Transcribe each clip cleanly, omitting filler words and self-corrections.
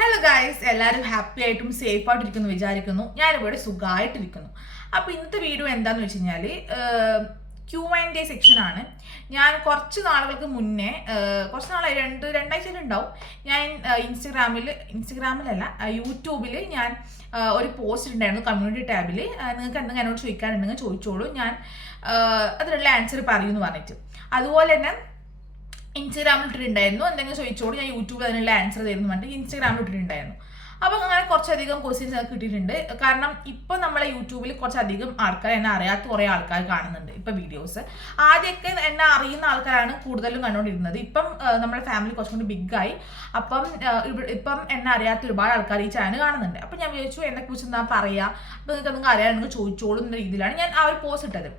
Hello guys, എല്ലാവരും happy ആയിട്ടും safe ആയിട്ടിരിക്കുന്നു വിചാരിക്കുന്നു. ഞാനിവിടെ സുഖമായിട്ടിരിക്കുന്നു. അപ്പോൾ ഇന്നത്തെ വീഡിയോ എന്താണെന്ന് വെച്ച് കഴിഞ്ഞാൽ Q&A സെക്ഷനാണ്. ഞാൻ കുറച്ച് നാളുകൾക്ക് മുന്നേ കുറച്ച് നാളായി രണ്ടാഴ്ച ഉണ്ടാവും. ഞാൻ ഇൻസ്റ്റഗ്രാമിലല്ല യൂട്യൂബിൽ ഞാൻ ഒരു പോസ്റ്റ് ഉണ്ടായിരുന്നു കമ്മ്യൂണിറ്റി ടാബിൽ. നിങ്ങൾക്ക് എന്തെങ്കിലും എന്നോട് ചോദിക്കാനുണ്ടെങ്കിൽ ചോദിച്ചോളൂ, ഞാൻ അതിനുള്ള ആൻസർ പറയുമെന്ന് പറഞ്ഞിട്ട്. അതുപോലെ തന്നെ ഇൻസ്റ്റാഗ്രാമിൽ ഇട്ടിട്ടുണ്ടായിരുന്നു, എന്തെങ്കിലും ചോദിച്ചോളൂ ഞാൻ യൂട്യൂബിൽ അതിനുള്ള ആൻസർ തരുന്നു പറഞ്ഞിട്ട് ഇൻസ്റ്റാഗ്രാമിൽ ഇട്ടിട്ടുണ്ടായിരുന്നു. അപ്പോൾ അങ്ങനെ കുറച്ചധികം ക്വസ്റ്റ്യൻസ് ഒക്കെ കിട്ടിയിട്ടുണ്ട്. കാരണം ഇപ്പോൾ നമ്മളെ യൂട്യൂബിൽ കുറച്ചധികം ആൾക്കാർ എന്നെ അറിയാത്ത കുറേ ആൾക്കാർ കാണുന്നുണ്ട് ഇപ്പോൾ വീഡിയോസ്. ആദ്യമൊക്കെ എന്നെ അറിയുന്ന ആൾക്കാരാണ് കൂടുതലും കണ്ടുകൊണ്ടിരുന്നത്. ഇപ്പം നമ്മുടെ ഫാമിലി കുറച്ചും കൂടി ബിഗായി. ഇപ്പം എന്നെ അറിയാത്ത ഒരുപാട് ആൾക്കാർ ഈ ചാനൽ കാണുന്നുണ്ട്. അപ്പം ഞാൻ വിചാരിച്ചു എന്നെക്കുറിച്ച് എന്താ പറയുക, അപ്പോൾ നിങ്ങൾക്ക് എന്തെങ്കിലും അറിയാമെങ്കിൽ ചോദിച്ചോളൂ എന്ന രീതിയിലാണ് ഞാൻ ആ ഒരു പോസ്റ്റ് ഇട്ടത്.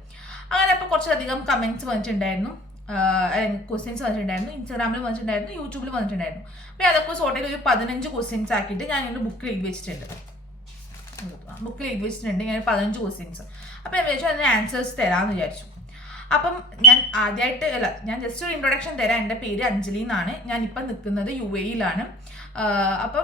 അങ്ങനെ അപ്പോൾ കുറച്ചധികം കമൻറ്റ്സ് വന്നിട്ടുണ്ടായിരുന്നു, ക്വസ്റ്റ്യൻസ് വന്നിട്ടുണ്ടായിരുന്നു, ഇൻസ്റ്റാഗ്രാമിൽ വന്നിട്ടുണ്ടായിരുന്നു, യൂട്യൂബിൽ വന്നിട്ടുണ്ടായിരുന്നു. അപ്പോൾ അതൊക്കെ സോർട്ട് ഒരു 15 ക്വസ്റ്റ്യൻസ് ആക്കിയിട്ട് ഞാൻ എൻ്റെ ബുക്കിൽ എഴുതി വെച്ചിട്ടുണ്ട്. ഞാൻ 15 ക്വസ്റ്റ്യൻസ്. അപ്പോൾ ഞാൻ വിചാരിച്ചു അതിന് ആൻസേഴ്സ് തരാമെന്ന് വിചാരിച്ചു. അപ്പം ഞാൻ ഞാൻ ജസ്റ്റ് ഒരു ഇൻട്രൊഡക്ഷൻ തരാം. എൻ്റെ പേര് അഞ്ജലി എന്നാണ്. ഞാനിപ്പം നിൽക്കുന്നത് UAE-ലാണ്. അപ്പം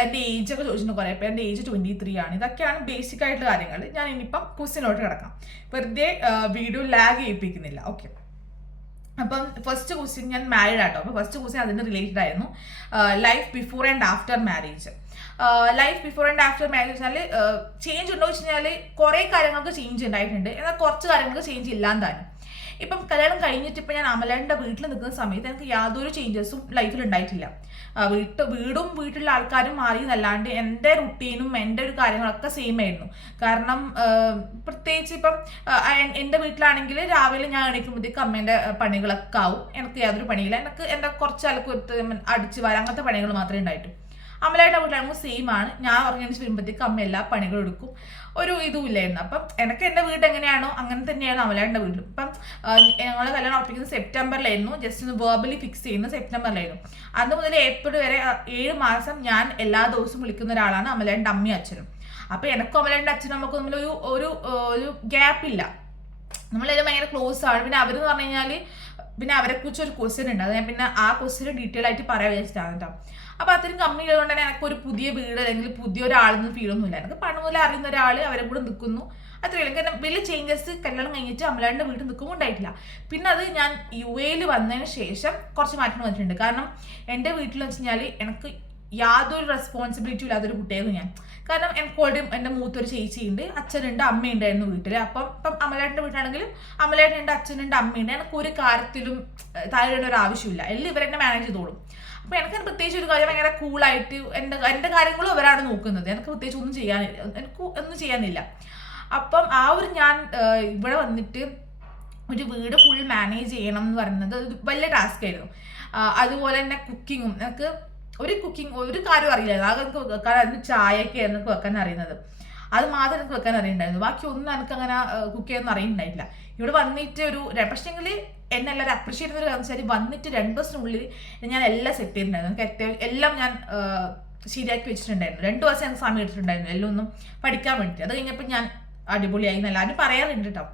എൻ്റെ ഏജൊക്കെ ചോദിച്ചിട്ടുണ്ട് കുറേ പേര്. എൻ്റെ ഏജ് 23 ആണ്. ഇതൊക്കെയാണ് ബേസിക് ആയിട്ടുള്ള കാര്യങ്ങൾ. ഞാൻ ഇനിയിപ്പം ക്വസ്റ്റ്യനോട്ട് കിടക്കാം, വെറുതെ വീഡിയോ ലാഗ് ചെയ്യിപ്പിക്കുന്നില്ല. ഓക്കെ, അപ്പം ഫസ്റ്റ് ക്വസ്റ്റ്യൻ, ഞാൻ മാരീഡ് ആട്ടോ. അപ്പോൾ ഫസ്റ്റ് ക്വസ്റ്റ്യൻ അതിന് റിലേറ്റഡ് ആയിരുന്നു. Life before and after marriage. Life before and after marriage വെച്ചാൽ ചേഞ്ച് ഉണ്ടോ വെച്ച് കഴിഞ്ഞാൽ കുറേ കാര്യങ്ങൾക്ക് ചേഞ്ച് ഉണ്ടായിട്ടുണ്ട്, എന്നാൽ കുറച്ച് കാര്യങ്ങൾക്ക് ചേഞ്ച് ഇല്ലാന്ന് തന്നെ. ഇപ്പം കല്യാണം കഴിഞ്ഞിട്ട് ഇപ്പം ഞാൻ അമലേൻ്റെ വീട്ടിൽ നിൽക്കുന്ന സമയത്ത് എനിക്ക് യാതൊരു ചേഞ്ചസും ലൈഫിൽ ഉണ്ടായിട്ടില്ല. വീടും വീട്ടിലുള്ള ആൾക്കാരും മാറി എന്നല്ലാണ്ട് എൻ്റെ റുട്ടീനും എൻ്റെ ഒരു കാര്യങ്ങളൊക്കെ സെയിം ആയിരുന്നു. കാരണം പ്രത്യേകിച്ച് ഇപ്പം എൻ്റെ വീട്ടിലാണെങ്കിൽ രാവിലെ ഞാൻ എണീക്കുമ്പോഴത്തേക്ക് അമ്മേൻ്റെ പണികളൊക്കെ ആവും. എനിക്ക് യാതൊരു പണിയില്ല. എൻ്റെ കുറച്ച് അലക്കുത്ത് അടിച്ച് വരാം, അങ്ങനത്തെ പണികൾ മാത്രമേ ഉണ്ടായിട്ടു. അമലയുടെ വീട്ടിലാകുമ്പോൾ സെയിം ആണ്. ഞാൻ ഉറങ്ങിച്ച് വരുമ്പോഴത്തേക്ക് അമ്മ എല്ലാ പണികളും എടുക്കും, ഒരു ഇതും ഇല്ലായിരുന്നു. അപ്പം എനിക്ക് എൻ്റെ വീട് എങ്ങനെയാണോ അങ്ങനെ തന്നെയാണ് അമലയുടെ വീട്ടിലും. ഇപ്പം ഞങ്ങൾ കല്യാണം ഉറപ്പിക്കുന്നത് സെപ്റ്റംബറിലായിരുന്നു. ജസ്റ്റ് ഒന്ന് വേർബലി ഫിക്സ് ചെയ്യുന്നത് സെപ്റ്റംബറിലായിരുന്നു. അന്ന് മുതൽ ഏപ്രിൽ വരെ 7 മാസം ഞാൻ എല്ലാ ദിവസവും വിളിക്കുന്ന ഒരാളാണ് അമലയുടെ അമ്മയും അച്ഛനും. അപ്പം എനിക്കും അമലയുടെ അച്ഛനും നമുക്ക് തമ്മിൽ ഒരു ഗ്യാപ്പില്ല. നമ്മളെല്ലാം ഭയങ്കര ക്ലോസ് ആണ്. പിന്നെ അവരെന്ന് പറഞ്ഞു കഴിഞ്ഞാൽ പിന്നെ അവരെക്കുറിച്ച് ഒരു ക്വസ്റ്റ്യൻ ഉണ്ട്, അത് ഞാൻ പിന്നെ ആ ക്വസ്റ്റ്യൻ ഡീറ്റെയിൽ ആയിട്ട് പറയാൻ വിചാരിച്ചിട്ടാണ് കേട്ടോ. അപ്പോൾ അത്രയും കമ്മി ഉള്ളതുകൊണ്ട് തന്നെ എനിക്കൊരു പുതിയ വീട് അല്ലെങ്കിൽ പുതിയ ഒരാളെന്ന് ഫീലൊന്നുമില്ല. എനിക്ക് പണ്ട് മുതലേ അറിയുന്ന ഒരാൾ അവരെ കൂടെ നിൽക്കുന്നു, അത്രയും. കാരണം വലിയ ചേഞ്ചസ് കല്യാണം കഴിഞ്ഞിട്ട് അമലാൻ്റെ വീട്ടിൽ നിൽക്കുമ്പോൾ ഉണ്ടായിട്ടില്ല. പിന്നെ അത് ഞാൻ UAE-ൽ വന്നതിന് ശേഷം കുറച്ച് മാറ്റം വന്നിട്ടുണ്ട്. കാരണം എൻ്റെ വീട്ടിൽ വെച്ച് കഴിഞ്ഞാൽ എനിക്ക് യാതൊരു റെസ്പോൺസിബിലിറ്റി ഇല്ലാത്തൊരു കുട്ടിയായിരുന്നു ഞാൻ. കാരണം എനിക്ക് ഓൾറെഡി എൻ്റെ മൂത്തൊരു ചേച്ചിയുണ്ട്, അച്ഛനുണ്ട്, അമ്മയുണ്ടായിരുന്നു വീട്ടിൽ. ഇപ്പം അമലേട്ടൻ്റെ വീട്ടിലാണെങ്കിലും അമലേട്ടനുണ്ട്, അച്ഛനുണ്ട്, അമ്മയുണ്ട്. എനിക്ക് ഒരു കാര്യത്തിലും താഴെയുടെ ഒരു ആവശ്യമില്ല, എല്ലാം ഇവരെന്നെ മാനേജ് ചെയ്തോളും. അപ്പോൾ എനിക്ക് പ്രത്യേകിച്ച് ഒരു കാര്യം ഭയങ്കര കൂളായിട്ട് എൻ്റെ കാര്യങ്ങളും അവരാണ് നോക്കുന്നത്. എനിക്ക് പ്രത്യേകിച്ച് ഒന്നും ചെയ്യാനില്ല. അപ്പം ആ ഒരു ഞാൻ ഇവിടെ വന്നിട്ട് ഒരു വീട് ഫുൾ മാനേജ് ചെയ്യണം എന്ന് പറയുന്നത് ഒരു വലിയ ടാസ്ക് ആയിരുന്നു. അതുപോലെ തന്നെ കുക്കിങ്ങും, എനിക്ക് ഒരു കാര്യം അറിയില്ലായിരുന്നു. ആകെ എനിക്ക് വെക്കാൻ അതിന് ചായയൊക്കെ എനിക്ക് വെക്കാൻ അറിയുന്നത്, അത് മാത്രം എനിക്ക് വെക്കാൻ അറിയുണ്ടായിരുന്നു. ബാക്കി ഒന്നും എനിക്ക് അങ്ങനെ കുക്ക് ചെയ്യാനൊന്നും അറിയുന്നുണ്ടായിട്ടില്ല. ഇവിടെ വന്നിട്ട് പക്ഷേങ്കിൽ എന്നെ എല്ലാവരും അപ്രീഷിയേറ്റ് ചെയ്യുന്ന ഒരു കാര്യം വെച്ചാൽ വന്നിട്ട് 2 ദിവസത്തിനുള്ളിൽ ഞാൻ എല്ലാം സെറ്റ് ചെയ്തിട്ടുണ്ടായിരുന്നു. എനിക്ക് അത്യാവശ്യം എല്ലാം ഞാൻ ശരിയാക്കി വെച്ചിട്ടുണ്ടായിരുന്നു. 2 ദിവസം എനിക്ക് സമയം എടുത്തിട്ടുണ്ടായിരുന്നു എല്ലാം ഒന്നും പഠിക്കാൻ വേണ്ടിയിട്ട്. അത് കഴിഞ്ഞപ്പോൾ ഞാൻ അടിപൊളിയായി എല്ലാവരും പറയാറുണ്ട് കേട്ടോ.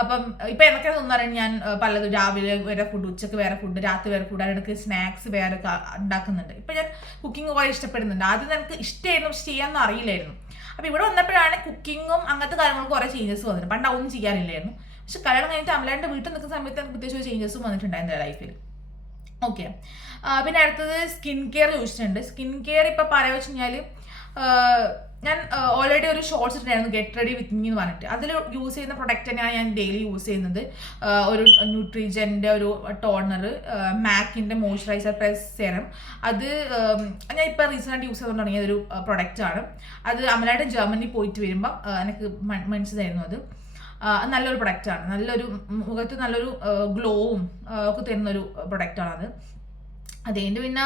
അപ്പം ഇപ്പം എന്നൊക്കെ തോന്നാറുണ്ട്, ഞാൻ പലതും രാവിലെ വേറെ ഫുഡ്, ഉച്ചക്ക് വേറെ ഫുഡ്, രാത്രി വേറെ ഫുഡ്, അതിനിടയ്ക്ക് സ്നാക്സ് വേറെ ഉണ്ടാക്കുന്നുണ്ട്. ഇപ്പം ഞാൻ കുക്കിംഗ് കുറേ ഇഷ്ടപ്പെടുന്നുണ്ട്. ആദ്യം എനിക്ക് ഇഷ്ടമായിരുന്നു, പക്ഷെ ചെയ്യാനൊന്നും അറിയില്ലായിരുന്നു. അപ്പം ഇവിടെ വന്നപ്പോഴാണ് കുക്കിങ്ങും അങ്ങനത്തെ കാര്യങ്ങൾക്ക് കുറേ ചേഞ്ചസ് വന്നത്. പണ്ട് ഒന്നും ചെയ്യാനില്ലായിരുന്നു. പക്ഷെ കല്യാണം കഴിഞ്ഞിട്ട് അമലാൻ്റെ വീട്ടിൽ നിൽക്കുന്ന സമയത്ത് എനിക്ക് പ്രത്യേകിച്ച് ചേഞ്ചസും വന്നിട്ടുണ്ടായിരുന്നു ലൈഫിൽ. ഓക്കെ, പിന്നെ അടുത്തത് സ്കിൻ കെയർ ചോദിച്ചിട്ടുണ്ട്. സ്കിൻ കെയർ ഇപ്പം പറയുക വെച്ച് കഴിഞ്ഞാൽ ഞാൻ ഓൾറെഡി ഒരു ഷോർട്സ് ഇട്ടായിരുന്നു, ഗെറ്റ് റെഡി വിത്ത് മീ എന്ന് പറഞ്ഞിട്ട്. അതിൽ യൂസ് ചെയ്യുന്ന പ്രൊഡക്റ്റ് തന്നെയാണ് ഞാൻ ഡെയിലി യൂസ് ചെയ്യുന്നത്. ഒരു ന്യൂട്രിജൻ്റെ ഒരു ടോണർ, മാക്കിൻ്റെ മോയ്സ്ചറൈസർ പ്ലസ് സെറം. അത് ഞാൻ ഇപ്പോൾ റീസെൻ്റായിട്ട് യൂസ് ചെയ്തുകൊണ്ട് തുടങ്ങിയ ഒരു പ്രൊഡക്റ്റാണ്. അത് അമലായിട്ട് ജർമ്മനി പോയിട്ട് വരുമ്പോൾ എനിക്ക് മനസ്സിലായിരുന്നു. അത് നല്ലൊരു പ്രൊഡക്റ്റാണ്, നല്ലൊരു മുഖത്ത് നല്ലൊരു ഗ്ലോവും ഒക്കെ തരുന്നൊരു പ്രൊഡക്റ്റാണത്. അത് കഴിഞ്ഞ് പിന്നെ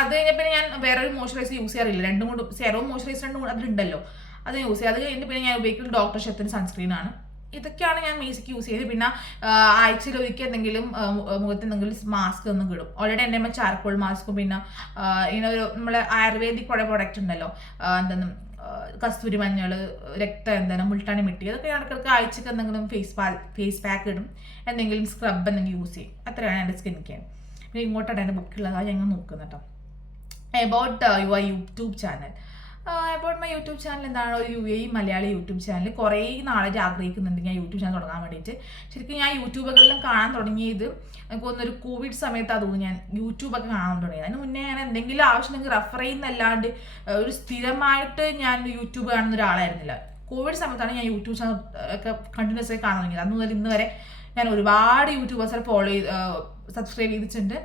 അത് കഴിഞ്ഞ പിന്നെ ഞാൻ വേറൊരു മോയ്സ്ചറൈസർ യൂസ് ചെയ്യാറില്ല. രണ്ടും കൂടി സെറവും മോയ്സ്ചറൈസർ രണ്ടും കൂടെ അതിലുണ്ടല്ലോ, അത് യൂസ് ചെയ്യുക. അത് കഴിഞ്ഞിട്ട് പിന്നെ ഞാൻ ഉപയോഗിക്കുന്നത് ഡോക്ടർ ഷെത്തിൻ്റെ സൺസ്ക്രീനാണ്. ഇതൊക്കെയാണ് ഞാൻ ബേസിക് യൂസ് ചെയ്തത്. പിന്നെ ആഴ്ചയിൽ ഒരിക്കൽ എന്തെങ്കിലും മുഖത്ത് എന്തെങ്കിലും മാസ്ക് ഒന്നും കിടും. ഓൾറെഡി എൻ്റെ ചാർക്കോൾ മാസ്കും പിന്നെ ഇങ്ങനെ ഒരു നമ്മളെ ആയുർവേദിക് പ്രൊഡക്റ്റ് ഉണ്ടല്ലോ, എന്തെന്നും കസ്തൂരി മഞ്ഞൾ, എന്താണ് മുൾട്ടാണി മിട്ടി, അതൊക്കെ ഇടയ്ക്കിടയ്ക്ക് ആഴ്ചക്ക് എന്തെങ്കിലും ഫേസ് പാക്ക് ഇടും, എന്തെങ്കിലും സ്ക്രബ് എന്തെങ്കിലും യൂസ് ചെയ്യും. അത്രയാണ് എൻ്റെ സ്കിൻ കെയർ. പിന്നെ ഇങ്ങോട്ടാണ് എൻ്റെ ബുക്കുള്ളത്, അത് ഞങ്ങൾ നോക്കുന്നത് കേട്ടോ. About your YouTube channel. About my YouTube channel എന്താണ്, ഒരു UAE മലയാളി യൂട്യൂബ് ചാനൽ. കുറേ നാളായിട്ട് ആഗ്രഹിക്കുന്നുണ്ട് ഞാൻ യൂട്യൂബ് ചാനൽ തുടങ്ങാൻ വേണ്ടിയിട്ട്. ശരിക്കും ഞാൻ യൂട്യൂബുകളിലും കാണാൻ തുടങ്ങിയത് എനിക്ക് തോന്നുന്നൊരു കോവിഡ് സമയത്താണ് തോന്നുന്നു ഞാൻ യൂട്യൂബൊക്കെ കാണാൻ തുടങ്ങിയത്. അതിന് മുന്നേ ഞാൻ എന്തെങ്കിലും ആവശ്യമുണ്ടെങ്കിൽ റെഫർ ചെയ്യുന്നല്ലാണ്ട് ഒരു സ്ഥിരമായിട്ട് ഞാൻ യൂട്യൂബ് കാണുന്ന ഒരാളായിരുന്നില്ല. കോവിഡ് സമയത്താണ് ഞാൻ യൂട്യൂബ് ചാനൽ ഒക്കെ കണ്ടിന്യൂസ് ആയി കാണാൻ തുടങ്ങിയത്. അന്ന് മുതൽ ഇന്ന് വരെ ഞാൻ ഒരുപാട് യൂട്യൂബേഴ്സിനെ ഫോളോ ചെയ്ത് സബ്സ്ക്രൈബ് ചെയ്തിട്ടുണ്ട്.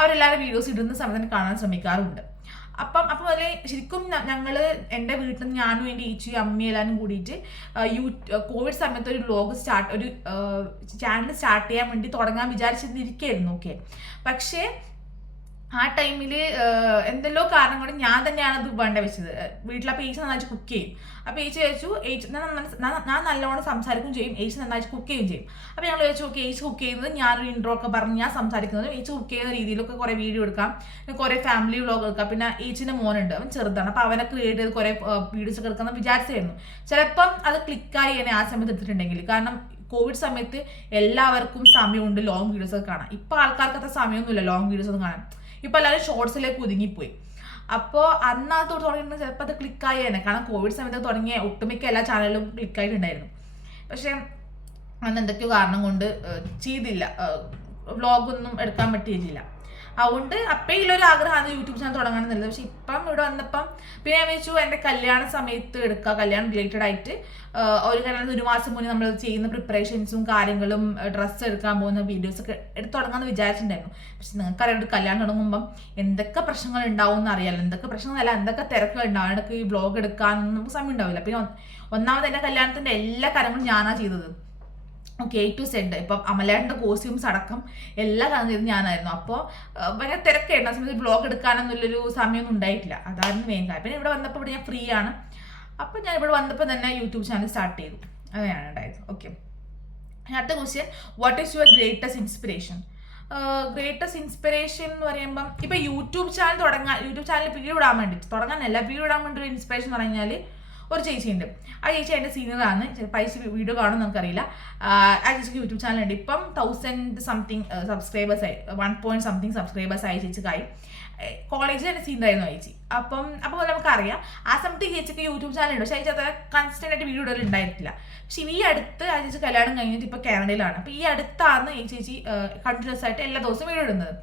അവരെല്ലാവരും വീഡിയോസ് ഇടുന്ന സമയത്ത് കാണാൻ ശ്രമിക്കാറുണ്ട്. അപ്പം അതിൽ ശരിക്കും ഞങ്ങൾ എൻ്റെ വീട്ടിൽ നിന്ന് ഞാനും എൻ്റെ ഈച്ചയും അമ്മയും എല്ലാവരും കൂടിയിട്ട് കോവിഡ് സമയത്ത് ഒരു വ്ലോഗ് ഒരു ചാനൽ സ്റ്റാർട്ട് ചെയ്യാൻ വേണ്ടി തുടങ്ങാൻ വിചാരിച്ചിരിക്കുകയായിരുന്നു. ഓക്കെ, പക്ഷേ ആ ടൈമിൽ എന്തെല്ലോ കാരണം കൊണ്ട് ഞാൻ തന്നെയാണ് അത് വേണ്ട വെച്ചത്. വീട്ടിലപ്പോൾ ഏച്ചി നന്നായിട്ട് കുക്ക് ചെയ്യും. അപ്പോൾ ഏച്ചി ചോദിച്ചു, ഞാൻ നല്ലോണം സംസാരിക്കുകയും ചെയ്യും, ഏച്ചി നന്നായിട്ട് കുക്ക് ചെയ്യുകയും ചെയ്യും. അപ്പോൾ ഞങ്ങൾ ചോദിച്ചു, ഓക്കെ, ഏച്ചി കുക്ക് ചെയ്യുന്നത് ഞാനൊരു ഇൻട്രോ ഒക്കെ പറഞ്ഞ് ഞാൻ സംസാരിക്കുന്നത്, ഏച്ചി കുക്ക് ചെയ്യുന്ന രീതിയിലൊക്കെ കുറേ വീഡിയോ എടുക്കാം, കുറേ ഫാമിലി വ്ലോഗ് എടുക്കാം. പിന്നെ ഏച്ചിൻ്റെ മോനുണ്ട്, അവൻ ചെറുതാണ്, അപ്പോൾ അവനെ ക്രിയേറ്റ് ചെയ്ത് കുറേ വീഡിയോസ് ഒക്കെ എടുക്കാമെന്ന് വിചാരിച്ചായിരുന്നു. ചിലപ്പം അത് ക്ലിക്കായി എന്നെ ആ സമയത്ത് എടുത്തിട്ടുണ്ടെങ്കിൽ. കാരണം കോവിഡ് സമയത്ത് എല്ലാവർക്കും സമയമുണ്ട് ലോങ് വീഡിയോസ് ഒക്കെ കാണാൻ. ഇപ്പോൾ ആൾക്കാർക്ക് അത്ര സമയമൊന്നുമില്ല ലോങ് വീഡിയോസ് ഒന്നും കാണാൻ. ഇപ്പോൾ എല്ലാവരും ഷോർട്സിലേക്ക് ഒതുങ്ങിപ്പോയി. അപ്പോൾ അന്നത്തോട് തുടങ്ങിയിട്ട് ചിലപ്പോൾ അത് ക്ലിക്കായി തന്നെ. കാരണം കോവിഡ് സമയത്ത് തുടങ്ങിയ ഒട്ടുമിക്ക എല്ലാ ചാനലിലും ക്ലിക്കായിട്ടുണ്ടായിരുന്നു. പക്ഷേ അന്ന് എന്തൊക്കെയോ കാരണം കൊണ്ട് ചെയ്തില്ല, വ്ളോഗൊന്നും എടുക്കാൻ പറ്റിയിട്ടില്ല. അതുകൊണ്ട് അപ്പോഴുള്ളൊരു ആഗ്രഹമാണ് യൂട്യൂബ് ചാനൽ തുടങ്ങണമെന്നുള്ളത്. പക്ഷെ ഇപ്പം ഇവിടെ വന്നപ്പം പിന്നെ ഞാൻ വെച്ചു എൻ്റെ കല്യാണ സമയത്ത് എടുക്കുക, കല്യാണം റിലേറ്റഡ് ആയിട്ട് ഒരു കല്യാണത്തിന് 1 മാസം മുന്നേ നമ്മൾ ചെയ്യുന്ന പ്രിപ്പറേഷൻസും കാര്യങ്ങളും, ഡ്രസ്സ് എടുക്കാൻ പോകുന്ന വീഡിയോസൊക്കെ എടുത്ത് തുടങ്ങാമെന്ന് വിചാരിച്ചിട്ടുണ്ടായിരുന്നു. പക്ഷെ നിങ്ങൾക്കറിയാം, കല്യാണം തുടങ്ങുമ്പം എന്തൊക്കെ പ്രശ്നങ്ങൾ ഉണ്ടാവും എന്ന് അറിയാമല്ലോ. എന്തൊക്കെ പ്രശ്നങ്ങളല്ല, എന്തൊക്കെ തിരക്കുകൾ ഉണ്ടാവും. അതിനൊക്കെ ഈ വ്ളോഗ് എടുക്കാനൊന്നും നമുക്ക് സമയം ഉണ്ടാവില്ല. പിന്നെ ഒന്നാമത് എൻ്റെ കല്യാണത്തിൻ്റെ എല്ലാ കാര്യങ്ങളും ഞാനാണ് ചെയ്തത്. Okay, A to Z. ഇപ്പം അമലേട്ടൻ്റെ കോസ്റ്റ്യൂംസ് അടക്കം എല്ലാ കാര്യം ചെയ്ത് ഞാനായിരുന്നു. അപ്പോൾ ഭയങ്കര തിരക്കായിരുന്നു. ആ സമയത്ത് വ്ളോഗ് എടുക്കാനൊന്നുള്ളൊരു സമയമൊന്നും ഉണ്ടായിട്ടില്ല. അതായിരുന്നു മെയിൻ കാര്യം. പിന്നെ ഇവിടെ വന്നപ്പോൾ ഇവിടെ ഞാൻ ഫ്രീ ആണ്. അപ്പം ഞാൻ ഇവിടെ വന്നപ്പോൾ തന്നെ യൂട്യൂബ് ചാനൽ സ്റ്റാർട്ട് ചെയ്തു. അങ്ങനെയാണ് ഉണ്ടായത്. ഓക്കെ, അടുത്ത question, what is your greatest inspiration? Greatest inspiration എന്ന് പറയുമ്പം ഇപ്പം യൂട്യൂബ് ചാനൽ വീഡിയോ ഇടാൻ വേണ്ടിയിട്ട് തുടങ്ങാനല്ല, വീഡിയോ ഇടാൻ വേണ്ടി ഒരു ഇൻസ്പിറേഷൻ എന്ന് പറഞ്ഞാൽ ഒരു ചേച്ചിയുണ്ട്. ആ ചേച്ചി എൻ്റെ സീനിയറാണ്. പൈസ വീഡിയോ കാണുമെന്ന് നമുക്കറിയില്ല. ആ ചേച്ചിക്ക് യൂട്യൂബ് ചാനലുണ്ട്. ഇപ്പം 1000 സംതിങ് സബ്സ്ക്രൈബേഴ്സായി, 1 something സബ്സ്ക്രൈബേഴ്സായി ചേച്ചിക്കായി. കോളേജിൽ എൻ്റെ സീനിയറായിരുന്നു ചേച്ചി. അപ്പോൾ നമുക്കറിയാം ആ സമയത്ത് ചേച്ചിക്ക് യൂട്യൂബ് ചാനലുണ്ട്. പക്ഷേ ചേച്ചി അത്ര കൺസിസ്റ്റൻ്റ് ആയിട്ട് വീഡിയോ ഇടലുണ്ടായിരുന്നില്ല. പക്ഷേ ഈ അടുത്ത് ആ ചേച്ചി കല്യാണം കഴിഞ്ഞിട്ട് ഇപ്പോൾ കാനഡയിലാണ്. അപ്പോൾ ഈ അടുത്താണ് ഈ ചേച്ചി കണ്ടിന്യൂസ് ആയിട്ട് എല്ലാ ദിവസവും വീഡിയോ ഇടുന്നത്.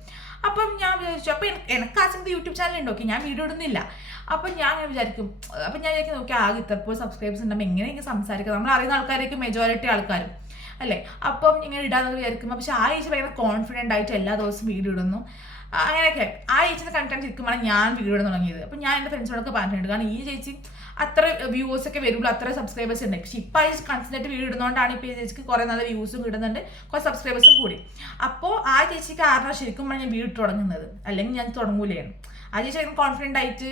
അപ്പം ഞാൻ വിചാരിച്ചു, അപ്പോൾ എനിക്ക് ആ സമയത്ത് യൂട്യൂബ് ചാനലുണ്ട്. ഓക്കെ, ഞാൻ വീഡിയോ ഇടുന്നില്ല. അപ്പം ഞാൻ അങ്ങനെ വിചാരിക്കും, നോക്കി ആകെ ഇത്രപ്പോൾ സബ്സ്ക്രൈബേഴ്സ് ഉണ്ടാകുമ്പോൾ എങ്ങനെയൊക്കെ സംസാരിക്കുക, നമ്മൾ അറിയുന്ന ആൾക്കാരേക്ക് മെജോറിറ്റി ആൾക്കാരും അല്ലേ. അപ്പം ഇങ്ങനെ ഇടാന്ന് വിചാരിക്കുമ്പോൾ പക്ഷേ ആ ചേച്ചി ഭയങ്കര കോൺഫിഡൻ്റ് ആയിട്ട് എല്ലാ ദിവസവും വീഡിയോ ഇടുന്നു. അങ്ങനെയൊക്കെ ആ ചേച്ചിനെ കണ്ടിട്ടാണ് ശരിക്കുമാണ് ഞാൻ വീഡിയോ ഇടാൻ തുടങ്ങിയത്. അപ്പം ഞാൻ എൻ്റെ ഫ്രണ്ട്സിനോടൊക്കെ പറഞ്ഞിട്ടുണ്ട്, കാരണം ഈ ചേച്ചി അത്ര വ്യൂവേഴ്സൊക്കെ വരുള്ളൂ, അത്ര സബ്സ്ക്രൈബേഴ്സ് ഉണ്ട്. പക്ഷേ ഇപ്പോൾ ആ ചേച്ചി കൺസിസ്റ്റൻ്റ് വീഡിയോ ഇടുന്നതുകൊണ്ടാണ് ഇപ്പോൾ ഈ ചേച്ചിക്ക് കുറേ നല്ല വ്യൂസും കിട്ടുന്നുണ്ട്, കുറേ സബ്സ്ക്രൈബേഴ്സും കൂടി. അപ്പോൾ ആ ചേച്ചിക്ക് കാരണം ശരിക്കും ഞാൻ വീഡിയോ തുടങ്ങുന്നത്, അല്ലെങ്കിൽ ഞാൻ തുടങ്ങൂലായിരുന്നു. ആ ചേച്ചി ഭയങ്കര കോൺഫിഡൻ്റ് ആയിട്ട്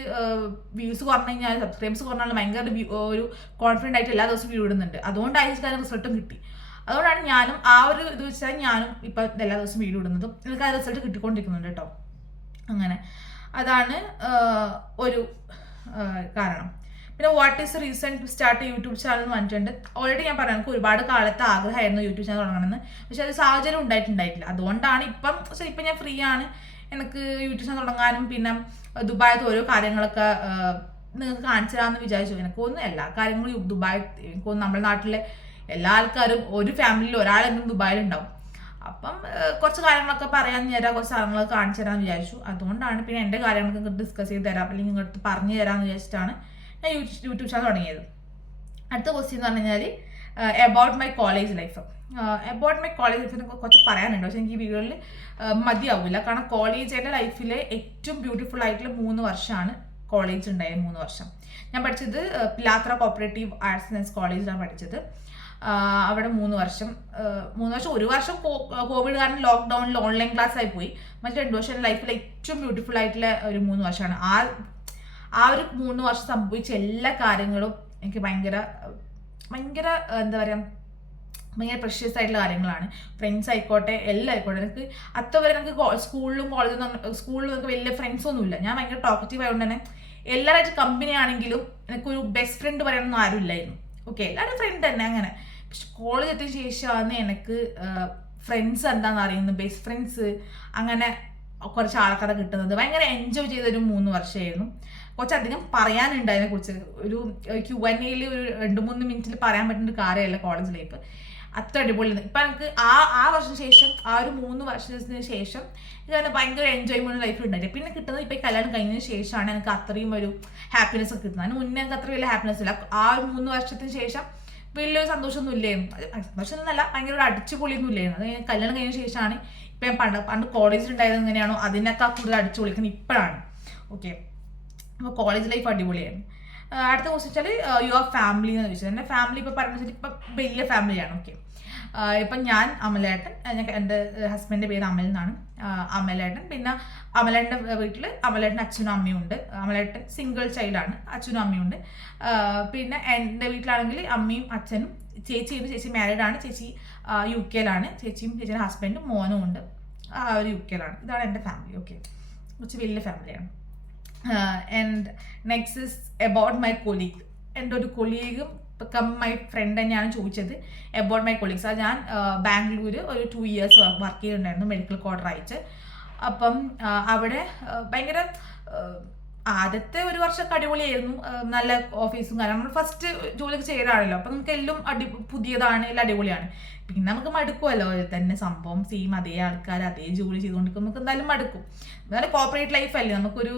വ്യൂസ് കുറഞ്ഞു കഴിഞ്ഞാൽ, സബ്സ്ക്രൈബേഴ്സ് കുറഞ്ഞാൽ ഭയങ്കര ഒരു കോൺഫിഡൻ്റ് ആയിട്ട് എല്ലാ ദിവസവും വീഡിയോ ഇടുന്നുണ്ട്. അതുകൊണ്ട് ആ ചേച്ചിക്ക് അതിന് റിസൾട്ടും കിട്ടി. അതുകൊണ്ടാണ് ഞാനും ആ ഒരു ഇത് വെച്ചാൽ ഞാനും ഇപ്പം എല്ലാ ദിവസവും വീഡിയോ ഇടുന്നതും എനിക്ക് ആ റിസൾട്ട് കിട്ടിക്കൊണ്ടിരിക്കുന്നുണ്ട് കേട്ടോ. അങ്ങനെ അതാണ് ഒരു കാരണം. പിന്നെ what is recent start YouTube channel എന്ന് പറഞ്ഞിട്ടുണ്ട്. ഓൾറെഡി ഞാൻ പറയാം, എനിക്ക് ഒരുപാട് കാലത്തെ ആഗ്രഹമായിരുന്നു യൂട്യൂബ് ചാനൽ തുടങ്ങണമെന്ന്. പക്ഷെ അത് സാഹചര്യം ഉണ്ടായിട്ടുണ്ടായിട്ടില്ല. അതുകൊണ്ടാണ് ഇപ്പം ഞാൻ ഫ്രീ ആണ്, എനിക്ക് യൂട്യൂബ് ചാനൽ തുടങ്ങാനും പിന്നെ ദുബായത്തെ ഓരോ കാര്യങ്ങളൊക്കെ നിങ്ങൾക്ക് കാണിച്ചു തരാമെന്ന് വിചാരിച്ചു. എനിക്കൊന്നും എല്ലാ കാര്യങ്ങളും ദുബായ്, എനിക്കൊന്നും നമ്മുടെ നാട്ടിലെ എല്ലാ ആൾക്കാരും ഒരു ഫാമിലിയിൽ ഒരാളെങ്കിലും ദുബായിലുണ്ടാവും. അപ്പം കുറച്ച് കാര്യങ്ങളൊക്കെ പറയാൻ തരാം, കുറച്ച് കാര്യങ്ങളൊക്കെ കാണിച്ചു തരാമെന്ന് വിചാരിച്ചു. അതുകൊണ്ടാണ് പിന്നെ എൻ്റെ കാര്യങ്ങളൊക്കെ നിങ്ങൾക്ക് ഡിസ്കസ് ചെയ്ത് തരാം, അല്ലെങ്കിൽ നിങ്ങൾക്ക് പറഞ്ഞു തരാമെന്ന് വിചാരിച്ചിട്ടാണ് ഞാൻ യൂട്യൂബ് ചാനൽ തുടങ്ങിയത്. അടുത്ത ക്വസ്റ്റ്യൻ എന്ന് പറഞ്ഞു കഴിഞ്ഞാൽ about my college life. About my college ലൈഫിനെ കുറച്ച് പറയാനുണ്ട്, പക്ഷേ എനിക്ക് ഈ വീഡിയോയിൽ മതിയാവില്ല. കാരണം കോളേജ് എൻ്റെ ലൈഫിലെ ഏറ്റവും ബ്യൂട്ടിഫുൾ ആയിട്ടുള്ള 3 വർഷമാണ് കോളേജ് ഉണ്ടായത്. 3 വർഷം ഞാൻ പഠിച്ചത് പിലാത്ര കോപ്പറേറ്റീവ് ആർട്സ് ആൻഡ് സയൻസ് കോളേജിലാണ് പഠിച്ചത്. അവിടെ 3 വർഷം 1 വർഷം കോവിഡ് കാരണം ലോക്ക്ഡൗണിൽ ഓൺലൈൻ ക്ലാസ് ആയി പോയി. മറ്റു 2 വർഷം ലൈഫിലെ ഏറ്റവും ബ്യൂട്ടിഫുൾ ആയിട്ടുള്ള ഒരു 3 വർഷമാണ്. ആ ഒരു 3 വർഷം സംഭവിച്ച എല്ലാ കാര്യങ്ങളും എനിക്ക് ഭയങ്കര എന്താ പറയുക, ഭയങ്കര പ്രഷ്യസ് ആയിട്ടുള്ള കാര്യങ്ങളാണ്. ഫ്രണ്ട്സ് ആയിക്കോട്ടെ, എല്ലാം ആയിക്കോട്ടെ. എനിക്ക് അത്രവരെ എനിക്ക് സ്കൂളിലും എനിക്ക് വലിയ ഫ്രണ്ട്സൊന്നുമില്ല. ഞാൻ ഭയങ്കര ടോക്കറ്റീവ് ആയതുകൊണ്ട് തന്നെ എല്ലാവരായിട്ട് കമ്പനി ആണെങ്കിലും എനിക്കൊരു ബെസ്റ്റ് ഫ്രണ്ട് പറയാനൊന്നും ആരും ഇല്ലായിരുന്നു. ഓക്കെ, എല്ലാവരും ഫ്രണ്ട് തന്നെ അങ്ങനെ. പക്ഷെ കോളേജ് എത്തിയ ശേഷമാണ് എനിക്ക് ഫ്രണ്ട്സ് എന്താണെന്ന് അറിയുന്നത്, ബെസ്റ്റ് ഫ്രണ്ട്സ് അങ്ങനെ കുറച്ച് ആൾക്കാരെ കിട്ടുന്നത്. ഭയങ്കര എൻജോയ് ചെയ്തൊരു 3 വർഷമായിരുന്നു. കുറച്ചധികം പറയാനുണ്ട് അതിനെക്കുറിച്ച്. ഒരു Q&Aയിൽ ഒരു 2-3 മിനിറ്റിൽ പറയാൻ പറ്റുന്ന ഒരു കാര്യമല്ല കോളേജ് ലൈഫ്. അത്ര അടിപൊളിയാണ്. ഇപ്പം എനിക്ക് ആ വർഷത്തിന് ശേഷം, ആ ഒരു 3 വർഷത്തിന് ശേഷം ഇതാണ് ഭയങ്കര എൻജോയ്മെന്റ് ലൈഫ് ഉണ്ടായില്ല. പിന്നെ കിട്ടുന്നത് ഇപ്പം കല്യാണം കഴിഞ്ഞതിന് ശേഷമാണ് എനിക്ക് അത്രയും ഒരു ഹാപ്പിനെസ് ഒക്കെ കിട്ടുന്നത്. അതിന് മുന്നേ എനിക്ക് അത്ര വലിയ ഹാപ്പിനെസ് ഇല്ല. ആ ഒരു 3 വർഷത്തിന് ശേഷം വലിയൊരു സന്തോഷമൊന്നും ഇല്ലായിരുന്നു. സന്തോഷം എന്നല്ല, ഭയങ്കര ഒരു അടിച്ചുപൊളിയൊന്നും ഇല്ലായിരുന്നു. അത് കല്യാണം കഴിഞ്ഞ ശേഷമാണ് ഇപ്പം ഞാൻ പണ്ട് കോളേജിൽ ഉണ്ടായത് എങ്ങനെയാണോ അതിനേക്കാൾ കൂടുതൽ അടിച്ചു പൊളിക്കുന്നത് ഇപ്പോഴാണ്. ഓക്കെ, അപ്പോൾ കോളേജ് ലൈഫ് അടിപൊളിയായിരുന്നു. അടുത്ത ക്വസ്റ്റ്യൻ വെച്ചാൽ യുവർ ഫാമിലി എന്ന് ചോദിച്ചത്. എൻ്റെ ഫാമിലി ഇപ്പോൾ പറഞ്ഞു വെച്ചാൽ ഇപ്പം വലിയ ഫാമിലിയാണ്. ഓക്കെ, ഇപ്പം ഞാൻ, അമലേട്ടൻ, എൻ്റെ ഹസ്ബൻഡിൻ്റെ പേര് അമൽ എന്നാണ്, അമലേട്ടൻ, പിന്നെ അമലേട്ടൻ്റെ വീട്ടിൽ അമലേട്ടൻ അച്ഛനും അമ്മയും ഉണ്ട്. അമലേട്ടൻ സിംഗിൾ ചൈൽഡാണ്, അച്ഛനും അമ്മയും ഉണ്ട്. പിന്നെ എൻ്റെ വീട്ടിലാണെങ്കിൽ അമ്മയും അച്ഛനും, ചേച്ചിയുണ്ട്, ചേച്ചി മാരീഡാണ്, ചേച്ചി UK-യിലാണ്, ചേച്ചിയും ചേച്ചിയുടെ ഹസ്ബൻഡും മോനും ഉണ്ട്, അവർ UK-യിലാണ്. ഇതാണ് എൻ്റെ ഫാമിലി. ഓക്കെ, കുറച്ച് വലിയ ഫാമിലിയാണ്. And next is about my colleague. എൻ്റെ ഒരു കൊളീഗും മൈ ഫ്രണ്ട് തന്നെയാണ് ചോദിച്ചത് അബൌട്ട് മൈ കൊളീഗ്സ്. അത് ഞാൻ ബാംഗ്ലൂർ ഒരു 2 years വർക്ക് ചെയ്തിട്ടുണ്ടായിരുന്നു മെഡിക്കൽ കോഡറായിട്ട്. അപ്പം അവിടെ ഭയങ്കര ആദ്യത്തെ ഒരു വർഷമൊക്കെ അടിപൊളിയായിരുന്നു. നല്ല ഓഫീസും കാര്യം, നമ്മൾ ഫസ്റ്റ് ജോലിയൊക്കെ ചെയ്തതാണല്ലോ, അപ്പം നമുക്ക് എല്ലാം പുതിയതാണ്, എല്ലാം അടിപൊളിയാണ്. പിന്നെ നമുക്ക് മടുക്കുമല്ലോ, തന്നെ സംഭവം സെയിം, അതേ ആൾക്കാർ അതേ ജോലി ചെയ്തുകൊണ്ടിരിക്കും, നമുക്ക് എന്തായാലും മടുക്കും. എന്നാലും കോർപ്പറേറ്റ് ലൈഫ് അല്ലേ, നമുക്കൊരു